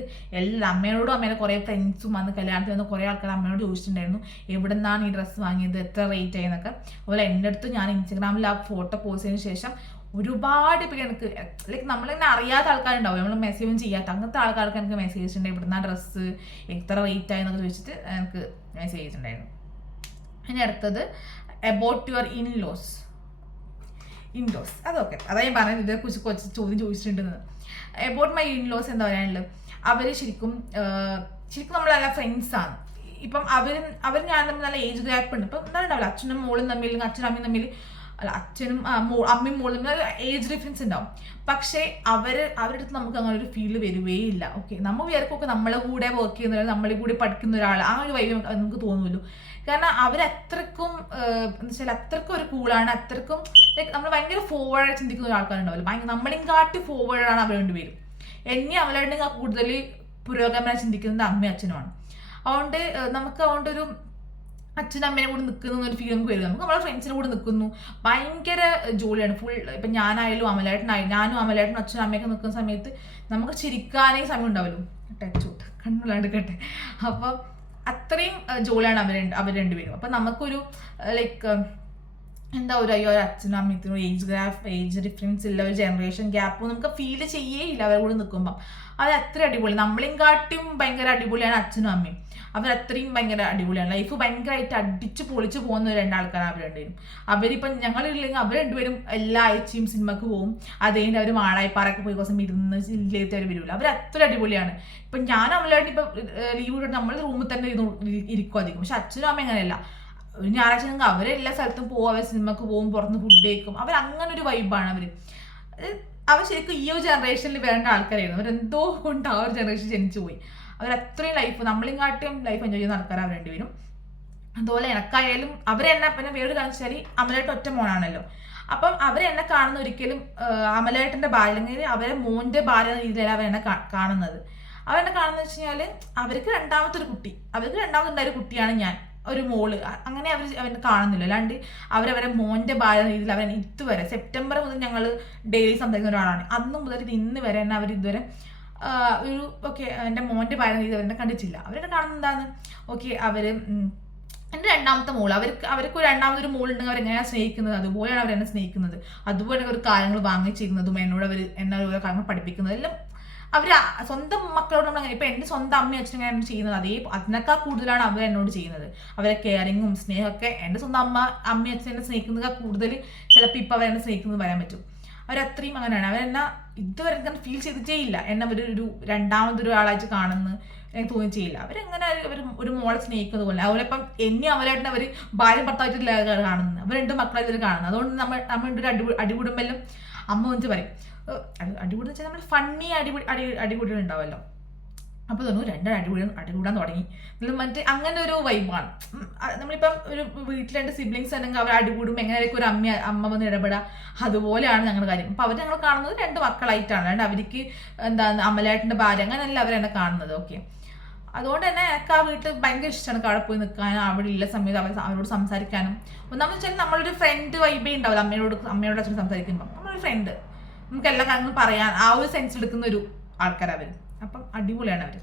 അമ്മയോടും അമ്മയുടെ കുറേ ഫ്രണ്ട്സും വന്ന് കല്യാണത്തിൽ വന്ന് കുറേ ആൾക്കാർ അമ്മയോട് ചോദിച്ചിട്ടുണ്ടായിരുന്നു എവിടെ നിന്നാണ് ഈ ഡ്രസ്സ് വാങ്ങിയത്, എത്ര റേറ്റ് ആയി എന്നൊക്കെ. അതുപോലെ എൻ്റെ അടുത്ത് ഞാൻ ഇൻസ്റ്റഗ്രാമിൽ ആ ഫോട്ടോ പോസ്റ്റ് ചെയ്തതിന് ശേഷം ഒരുപാട് പേര് എനിക്ക് നമ്മളെന്നെ അറിയാത്ത ആൾക്കാരുണ്ടാവും, നമ്മൾ മെസ്സേജും ചെയ്യാത്ത അങ്ങനത്തെ ആൾക്കാർക്ക് എനിക്ക് മെസ്സേജ് ചെയ്തിട്ടുണ്ടായി ഇവിടുന്ന് ഡ്രസ്സ് എത്ര റേറ്റ് ആയി എന്നൊക്കെ ചോദിച്ചിട്ട് എനിക്ക് മെസ്സേജ് ചെയ്തിട്ടുണ്ടായിരുന്നു. ഇനി അടുത്തത് അബൌട്ട് യുവർ ഇൻലോസ്. അതൊക്കെ അതാ ഞാൻ പറഞ്ഞത്, ഇതേക്കുറിച്ച് കുറച്ച് ചോദ്യം ചോദിച്ചിട്ടുണ്ടെന്ന്. അബൌട്ട് മൈ ഇൻലോസ് എന്താ പറയാനുള്ളത്, അവർ ശരിക്കും നമ്മളെല്ലാം ഫ്രണ്ട്സാണ്. ഇപ്പം അവർ ഞാൻ തമ്മിൽ നല്ല ഏജ് ഗ്യാപ്പ് ഉണ്ട്. ഇപ്പം എന്താ ഉണ്ടാവില്ല, അച്ഛനും മോളും തമ്മിൽ, അച്ഛനും അമ്മയും തമ്മിൽ, അല്ല അച്ഛനും അമ്മയും മോളും തമ്മിൽ ഏജ് ഡിഫറൻസ് ഉണ്ടാവും. പക്ഷേ അവരുടെ അടുത്ത് നമുക്ക് അങ്ങനെ ഒരു ഫീൽ വരുവേ ഇല്ല. ഓക്കെ, നമ്മൾ വിചാരിക്കൊക്കെ നമ്മളെ കൂടെ വർക്ക് ചെയ്യുന്ന ഒരാൾ, നമ്മളെ കൂടെ പഠിക്കുന്ന ഒരാൾ, ആ ഒരു വൈബ് നമുക്ക് തോന്നുമല്ലോ. കാരണം അവരത്രക്കും എന്ന് വെച്ചാൽ അത്രക്കും ഒരു കൂളാണ്, അത്രക്കും ലൈക്ക് നമ്മൾ ഭയങ്കര ഫോർവേഡ് ചിന്തിക്കുന്ന ഒരു ആൾക്കാരുണ്ടാവില്ല, നമ്മളെയും കാട്ടി ഫോർവേഡാണ് അവർ രണ്ടുപേരും. എന്നെ അവരുടെ കൂടുതൽ പുരോഗമനം ചിന്തിക്കുന്നത് അമ്മയും അച്ഛനുമാണ്. അതുകൊണ്ട് നമുക്ക് അതുകൊണ്ട് ഒരു അച്ഛനും അമ്മേനെ കൂടെ നിൽക്കുന്നു എന്നൊരു ഫീൽ നമുക്ക് വരും. നമുക്ക് നമ്മളെ ഫ്രണ്ട്സിനെ കൂടെ നിൽക്കുന്നു, ഭയങ്കര ജോലിയാണ് ഫുൾ. ഇപ്പം ഞാനും അമലേട്ടനും അച്ഛനും അമ്മയൊക്കെ നിൽക്കുന്ന സമയത്ത് നമുക്ക് ചിരിക്കാനേ സമയം ഉണ്ടാവല്ലോ. ടച്ച് ഔട്ട് കണ്ണുള്ളടുക്കട്ടെ. അപ്പം അത്രയും ജോലിയാണ് അവർ രണ്ടുപേരും. അപ്പം നമുക്കൊരു ലൈക്ക് എന്താ ഒരു അയ്യോ അച്ഛനും അമ്മയത്തിനും ഏജ് ഡിഫറൻസ് ഇല്ല, ഒരു ജനറേഷൻ ഗ്യാപ്പും നമുക്ക് ഫീൽ ചെയ്യേയില്ല അവരെ കൂടെ നിൽക്കുമ്പം. അത് അത്ര അടിപൊളി. നമ്മളെയും കാട്ടിയും ഭയങ്കര അടിപൊളിയാണ് അച്ഛനും അമ്മയും. അവരത്രയും ഭയങ്കര അടിപൊളിയാണ്. ലൈഫ് ഭയങ്കരമായിട്ട് അടിച്ച് പൊളിച്ച് പോകുന്ന രണ്ടാൾക്കാരാണ് അവർ രണ്ടുപേരും. അവരിപ്പം ഞങ്ങളില്ലെങ്കിൽ അവർ രണ്ടുപേരും എല്ലാ ആഴ്ചയും സിനിമക്ക് പോകും. അത് കഴിഞ്ഞ് അവർ മാളായിപ്പാറൊക്കെ പോയി ദിവസം ഇരുന്ന് ഇല്ലാത്ത അവർ വരില്ല. അവർ അത്ര അടിപൊളിയാണ്. ഇപ്പം ഞാനും അമലായിട്ട് ഇപ്പം ലീവ് ഇട്ടിട്ട് നമ്മൾ റൂമിൽ തന്നെ ഇരിക്കും അധികം. പക്ഷെ അച്ഛനും അമ്മ അങ്ങനെയല്ല. ഞായറാഴ്ച നിങ്ങൾക്ക് അവരെല്ലാ സ്ഥലത്തും പോകും, അവർ സിനിമക്ക് പോകും, പുറത്ത് ഫുഡ് കഴിക്കും. അങ്ങനെ ഒരു വൈബാണ് അവർ ശരിക്കും ഈ ഒരു ജനറേഷനിൽ വരേണ്ട ആൾക്കാരായിരുന്നു. അവരെന്തോ കൊണ്ട് ആ ഒരു ജനറേഷൻ ജനിച്ചു പോയി. അവരത്രയും ലൈഫ് നമ്മളെയും കാട്ടിയും ലൈഫ് എൻജോയ് ചെയ്യുന്ന ആൾക്കാരാണ് അവർ രണ്ടുപേരും. അതുപോലെ എനക്കായാലും അവരെന്നെ പിന്നെ വേറൊരു കാര്യം വെച്ചാൽ അമലേട്ട് ഒറ്റ മോനാണല്ലോ. അപ്പം അവരെന്നെ കാണുന്ന ഒരിക്കലും അമലേട്ടൻ്റെ ഭാര്യ അല്ലെങ്കിൽ അവരെ മോൻ്റെ ഭാര്യ എന്ന രീതിയിലാണ് അവരെന്നെ കാണുന്നത്. അവരെന്നെ കാണുന്നത് വെച്ച് കഴിഞ്ഞാൽ അവർക്ക് രണ്ടാമതുണ്ടായ ഒരു കുട്ടിയാണ് ഞാൻ, ഒരു മോള്. അങ്ങനെ അവരെ കാണുന്നില്ല. അല്ലാണ്ട് അവരവരെ മോൻ്റെ ഭാര്യ രീതിയിൽ അവരെ ഇതുവരെ സെപ്റ്റംബർ മുതൽ ഞങ്ങൾ ഡെയിലി സംസാരിക്കുന്ന ഒരാളാണ്. അന്ന് മുതൽ ഇന്ന് വരെ തന്നെ അവർ ഇതുവരെ ഒരു ഓക്കെ എൻ്റെ മോൻ്റെ ഭാര്യ രീതി അവരെന്നെ കണ്ടിട്ടില്ല. അവരെന്നെ കാണുന്നത് എന്താണ്, ഓക്കെ എൻ്റെ രണ്ടാമത്തെ മോള്, അവർക്ക് രണ്ടാമതൊരു മോളുണ്ടെങ്കിൽ അവരെങ്ങനെയാണ് സ്നേഹിക്കുന്നത് അതുപോലെയാണ് അവരെന്നെ സ്നേഹിക്കുന്നത്. അതുപോലെ അവർ കാര്യങ്ങൾ വാങ്ങിച്ചിരുന്നതും എന്നെ ഓരോ കാര്യങ്ങൾ പഠിപ്പിക്കുന്നതും എല്ലാം അവർ സ്വന്തം മക്കളോട് നമ്മൾ ഇപ്പം എൻ്റെ സ്വന്തം അമ്മയും അച്ഛനും ചെയ്യുന്നത് അതിനേക്കാൾ കൂടുതലാണ് അവർ എന്നോട് ചെയ്യുന്നത്. അവരെ കെയറിങ്ങും സ്നേഹമൊക്കെ എൻ്റെ സ്വന്തം അമ്മയും അച്ഛനെ സ്നേഹിക്കുന്നതിനേക്കാൾ കൂടുതൽ ചിലപ്പോൾ ഇപ്പം അവരെന്നെ സ്നേഹിക്കുന്നത് പറയാൻ പറ്റും. അവരത്രയും അങ്ങനെയാണ്. അവരെന്നെ ഇതുവരെ തന്നെ ഫീൽ ചെയ്തിട്ടേ ഇല്ല എന്നെ അവരൊരു രണ്ടാമതൊരു ആളായിട്ട് കാണുന്നു എനിക്ക് തോന്നി ചെയ്യില്ല. അവരെങ്ങനെ ഒരു മോളെ സ്നേഹിക്കുന്നത് പോലെ. അതുപോലെ ഇപ്പം എന്നെ അവരായിട്ട് അവർ ഭാര്യ ഭർത്താവായിട്ടില്ല കാണുന്നത്, അവർ രണ്ട് മക്കളായിട്ട് കാണുന്നത്. അതുകൊണ്ട് നമ്മളുടെ ഒരു അടികൂടുമ്പെല്ലാം അമ്മ വന്നിട്ട് പറയും, അടികൂടെന്ന് വെച്ചാൽ നമ്മൾ ഫണ്ണി അടികൂടികൾ ഉണ്ടാവുമല്ലോ. അപ്പോൾ തോന്നുന്നു അടികൂടാൻ തുടങ്ങി മറ്റേ അങ്ങനെ ഒരു വൈബാണ്. നമ്മളിപ്പം ഒരു വീട്ടിൽ രണ്ട് സിബ്ലിങ്സ് അല്ലെങ്കിൽ അവർ അടികൂടുമ്പോൾ എങ്ങനെയായിരിക്കും ഒരു അമ്മ വന്ന് ഇടപെടുക, അതുപോലെയാണ് ഞങ്ങളുടെ കാര്യം. അപ്പോൾ അവർ ഞങ്ങൾ കാണുന്നത് രണ്ട് മക്കളായിട്ടാണ്, അല്ലാണ്ട് അവർക്ക് അമലേട്ടൻ്റെ ഭാര്യ അങ്ങനെയല്ല അവരെന്നെ കാണുന്നത്. ഓക്കെ, അതുകൊണ്ട് തന്നെ എനിക്ക് ആ വീട്ടിൽ ഭയങ്കര ഇഷ്ടമാണ് അവിടെ പോയി നിൽക്കാനും അവിടെ ഉള്ള സമയത്ത് അവരോട് സംസാരിക്കാനും. ഒന്നാമെന്ന് വെച്ചാൽ നമ്മളൊരു ഫ്രണ്ട് വൈബേ ഉണ്ടാവില്ല അമ്മയോട് അച്ഛനും സംസാരിക്കുമ്പോൾ. നമ്മളൊരു ഫ്രണ്ട്, നമുക്ക് എല്ലാ കാര്യങ്ങളും പറയാൻ ആ ഒരു സെൻസ് എടുക്കുന്ന ഒരു ആൾക്കാരവർ. അപ്പം അടിപൊളിയാണ് അവർ.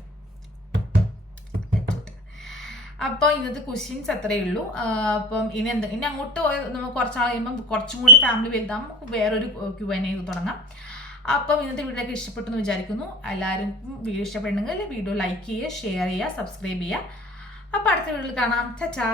അപ്പോൾ ഇന്നത്തെ ക്വസ്റ്റ്യൻസ് അത്രയേ ഉള്ളൂ. അപ്പം ഇനി അങ്ങോട്ട് നമുക്ക് കുറച്ചാൾ കഴിയുമ്പം കുറച്ചും കൂടി ഫാമിലി വലുതാകും, നമുക്ക് വേറൊരു Q&A തുടങ്ങാം. അപ്പം ഇന്നത്തെ വീഡിയോയൊക്കെ ഇഷ്ടപ്പെട്ടു എന്ന് വിചാരിക്കുന്നു. എല്ലാവരും വീഡിയോ ഇഷ്ടപ്പെടുന്നെങ്കിൽ വീഡിയോ ലൈക്ക് ചെയ്യുക, ഷെയർ ചെയ്യുക, സബ്സ്ക്രൈബ് ചെയ്യുക. അപ്പോൾ അടുത്ത വീഡിയോയിൽ കാണാം. ചാ